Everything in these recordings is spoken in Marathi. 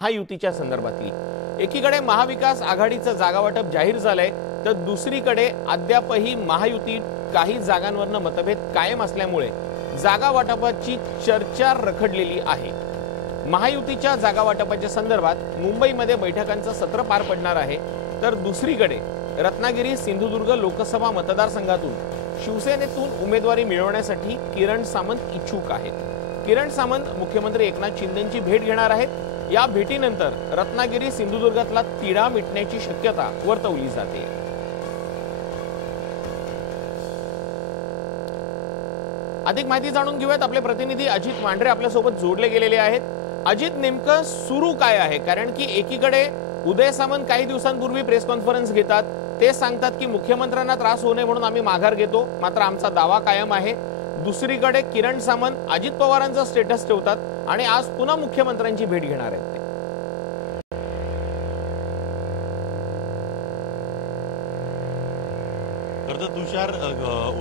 महायुतीच्या संदर्भातली। एकीकडे महाविकास आघाडीचं जागावाटप जाहीर झालंय, तर दुसरीकडे अद्यापही महायुती काही जागांवरनं मतभेद कायम असल्यामुळे जागा वाटपाची चर्चा रखडलेली आहे। महायुतीच्या जागा वाटपाच्या संदर्भात मुंबईमध्ये बैठकांचं सत्र पार पडणार आहे, तर दुसरीकडे रत्नागिरी सिंधुदुर्ग लोकसभा मतदारसंघातून शिवसेनेतून उमेदवारी मिळवण्यासाठी किरण सामंत इच्छुक आहेत। किरण सामंत मुख्यमंत्री एकनाथ शिंदेंची भेट घेणार आहेत। या भेटीनंतर रत्नागिरी सिंधुदुर्गातला तिढा मिटण्याची शक्यता वर्तवली जाते। अधिक माहिती जाणून घेऊयात। आपले प्रतिनिधी अजित मांढरे आपल्या सोबत जोडले गेलेले आहेत। अजित, नेमकं सुरू काय आहे? कारण की एकीकडे उदय सामंत काही दिवसांपूर्वी प्रेस कॉन्फरन्स घेतात, ते सांगतात की मुख्यमंत्र्यांना त्रास होऊ नये म्हणून आम्ही माघार घेतो, मात्र आमचा दावा कायम आहे। दुसरीकडे किरण सामंत अजित पवारांचा स्टेटस ठेवतात आणि आज पुन्हा मुख्यमंत्र्यांची भेट घेणार आहेत। खरं तुषार,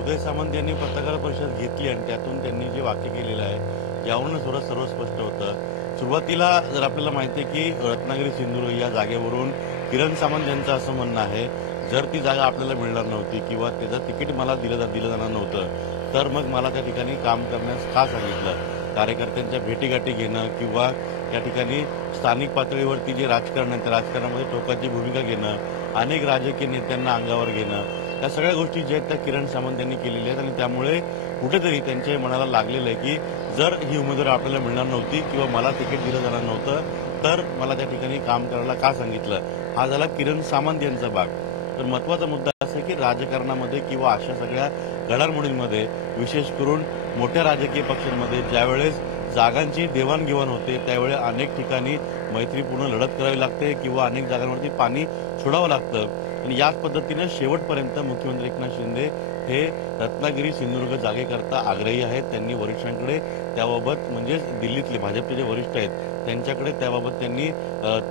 उदय सामंत यांनी पत्रकार परिषद घेतली आणि त्यातून त्यांनी जे वाक्य केलेलं आहे यावरून सर्व स्पष्ट होतं। सुरुवातीला जर आपल्याला माहिती आहे की रत्नागिरी सिंधुदुर्ग या जागेवरून किरण सामंत यांचं असं म्हणणं आहे, जर ती जागा आपल्याला मिळणार नव्हती किंवा त्याचं तिकीट मला दिलं जाणार नव्हतं तर मग मला त्या ठिकाणी काम करण्यास का सांगितलं। कार्यकर्त्यांच्या भेटीगाठी घेणं किंवा त्या ठिकाणी स्थानिक पातळीवरती जे राजकारण आहे त्या राजकारणामध्ये टोकाची भूमिका घेणं, अनेक राजकीय नेत्यांना अंगावर घेणं, या सगळ्या गोष्टी ज्या आहेत त्या किरण सामंत यांनी केलेल्या आहेत आणि त्यामुळे कुठेतरी त्यांच्या मनाला लागलेलं आहे की जर ही उमेदवारी आपल्याला मिळणार नव्हती किंवा मला तिकीट दिलं जाणार नव्हतं तर मला त्या ठिकाणी काम करायला का सांगितलं। हा झाला किरण सामंत यांचा भाग। तर महत्वाचा मुद्दा असा आहे की राजकारणामध्ये किंवा अशा सगळ्या घडामोडींमध्ये विशेष करून मोठ्या राजकीय पक्षांमध्ये ज्यावेळेस जागांची देवाणघेवाण होते त्यावेळी अनेक ठिकाणी मैत्रीपूर्ण लढत करावी लागते किंवा अनेक जागांवरती पाणी सोडावं लागतं आणि याच पद्धतीनं शेवटपर्यंत मुख्यमंत्री एकनाथ शिंदे हे रत्नागिरी सिंधुदुर्ग जागेकरता आग्रही आहेत। त्यांनी वरिष्ठांकडे त्याबाबत म्हणजे दिल्लीतले भाजपचे जे वरिष्ठ आहेत त्यांच्याकडे त्याबाबत त्यांनी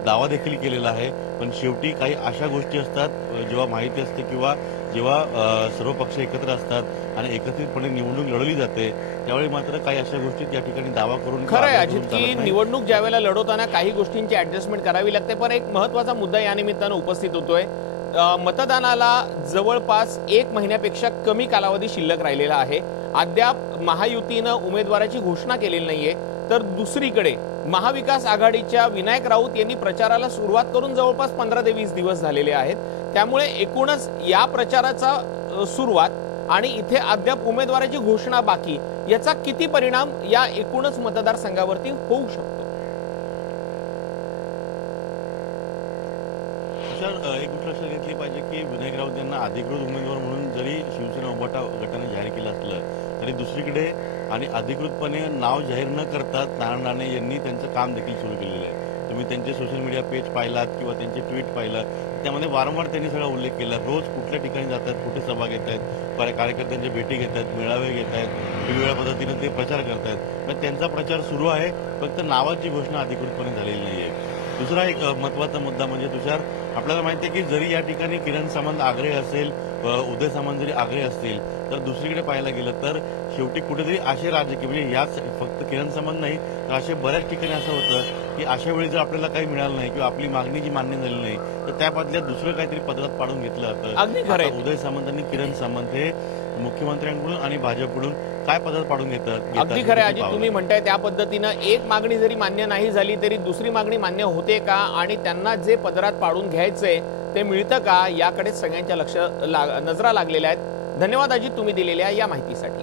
दावा देखील केलेला आहे। पण शेवटी काही अशा गोष्टी असतात जेव्हा माहिती असते किंवा जेव्हा सर्व पक्ष एकत्र असतात आणि एकत्रितपणे निवडणूक लढवली जाते त्यावेळी मात्र काही अशा गोष्टी त्या ठिकाणी दावा करून खरं आहे अजित की निवडणूक ज्यावेळेला लढवताना काही गोष्टींची ऍडजस्टमेंट करावी लागते। पण एक महत्वाचा मुद्दा या निमित्तानं उपस्थित होतोय। मतदानाला जवळपास 1 महिन्यापेक्षा कमी कालावधी शिल्लक राहिलेला आहे। अद्याप महायुतीनं उमेदवाराची घोषणा केलेली नाहीये, तर दुसरीकडे महाविकास आघाडीच्या विनायक राऊत यांनी प्रचाराला सुरुवात करून जवळपास 15 ते 20 दिवस झालेले आहेत। त्यामुळे एकूणच या प्रचाराचा सुरुवात आणि इथे अद्याप उमेदवाराची घोषणा बाकी, याचा किती परिणाम या एकूणच मतदारसंघावरती होऊ शकतो? एक गोष्ट लक्षात घेतली पाहिजे की विनायक राऊत यांना अधिकृत उमेदवार म्हणून जरी शिवसेना उभाटा गटाने जाहीर केलं असलं तरी दुसरीकडे आणि अधिकृतपणे नाव जाहीर न करता नारायण राणे यांनी त्यांचं काम देखील सुरू केलेलं आहे। तुम्ही त्यांचे सोशल मीडिया पेज पाहिलात किंवा त्यांचे ट्विट पाहिलं, त्यामध्ये वारंवार त्यांनी सगळा उल्लेख केला। रोज कुठल्या ठिकाणी जातात, कुठे सभा घेत आहेत, कार्यकर्त्यांच्या भेटी घेत आहेत, मेळावे घेत आहेत, वेगवेगळ्या पद्धतीनं ते प्रचार करत आहेत। पण त्यांचा प्रचार सुरू आहे, फक्त नावाची घोषणा अधिकृतपणे झालेली नाहीये। दुसरा एक महत्वाचा मुद्दा म्हणजे तुषार, आपल्याला माहिती आहे की जरी या ठिकाणी किरण सामंत आग्रही असेल, उदय सामंत जरी आग्रही असतील, तर दुसरीकडे पाहायला गेलं तर शेवटी कुठेतरी असे राजकीय म्हणजे याच फक्त किरण सामंत नाही तर असे बऱ्याच ठिकाणी असं होतं की अशा वेळी जर आपल्याला काही मिळालं नाही किंवा आपली मागणी जी मान्य झाली नाही तर त्या बदल्यात दुसरं काहीतरी पदरात पाडून घेतलं जातं। उदय सामंत आणि किरण सामंत हे मुख्यमंत्र्यांकडून आणि भाजपकडून काय पदरात पाडून घेतात? अगदी खरं आहे अजित, तुम्ही म्हणताय त्या पद्धतीनं एक मागणी जरी मान्य नाही झाली तरी दुसरी मागणी मान्य होते का आणि त्यांना जे पदरात पाडून घ्यायचंय ते मिळतं का, याकडे सगळ्यांच्या नजरा लागलेल्या आहेत। धन्यवाद अजित, तुम्ही दिलेल्या या माहितीसाठी।